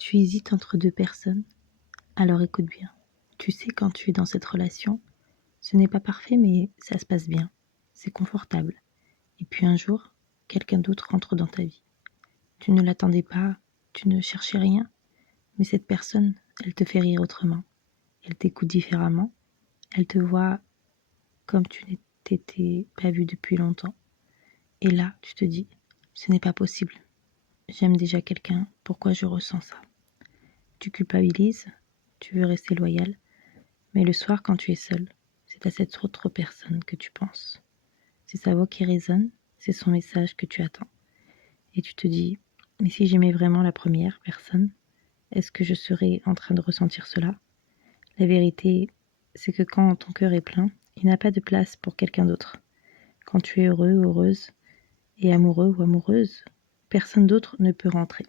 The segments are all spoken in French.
Tu hésites entre deux personnes, alors écoute bien. Tu sais quand tu es dans cette relation, ce n'est pas parfait mais ça se passe bien, c'est confortable. Et puis un jour, quelqu'un d'autre rentre dans ta vie. Tu ne l'attendais pas, tu ne cherchais rien, mais cette personne, elle te fait rire autrement. Elle t'écoute différemment, elle te voit comme tu n'étais pas vu depuis longtemps. Et là, tu te dis, ce n'est pas possible. J'aime déjà quelqu'un, pourquoi je ressens ça? Tu culpabilises, tu veux rester loyal, mais le soir quand tu es seul, c'est à cette autre personne que tu penses. C'est sa voix qui résonne, c'est son message que tu attends. Et tu te dis, mais si j'aimais vraiment la première personne, est-ce que je serais en train de ressentir cela? La vérité, c'est que quand ton cœur est plein, il n'a pas de place pour quelqu'un d'autre. Quand tu es heureux, heureuse, et amoureux ou amoureuse, personne d'autre ne peut rentrer.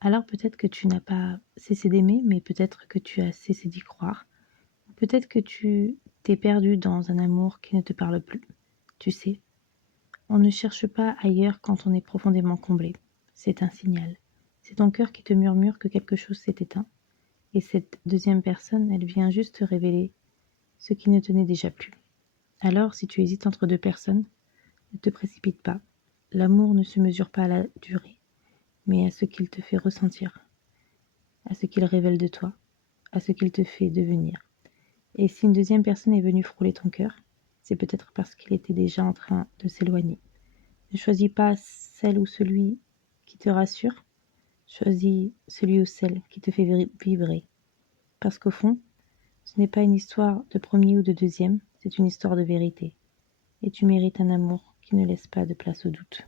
Alors peut-être que tu n'as pas cessé d'aimer, mais peut-être que tu as cessé d'y croire. Peut-être que tu t'es perdu dans un amour qui ne te parle plus. Tu sais, on ne cherche pas ailleurs quand on est profondément comblé. C'est un signal. C'est ton cœur qui te murmure que quelque chose s'est éteint. Et cette deuxième personne, elle vient juste te révéler ce qui ne tenait déjà plus. Alors, si tu hésites entre deux personnes, ne te précipite pas. L'amour ne se mesure pas à la durée, mais à ce qu'il te fait ressentir, à ce qu'il révèle de toi, à ce qu'il te fait devenir. Et si une deuxième personne est venue frôler ton cœur, c'est peut-être parce qu'il était déjà en train de s'éloigner. Ne choisis pas celle ou celui qui te rassure, choisis celui ou celle qui te fait vibrer. Parce qu'au fond, ce n'est pas une histoire de premier ou de deuxième, c'est une histoire de vérité. Et tu mérites un amour qui ne laisse pas de place au doute.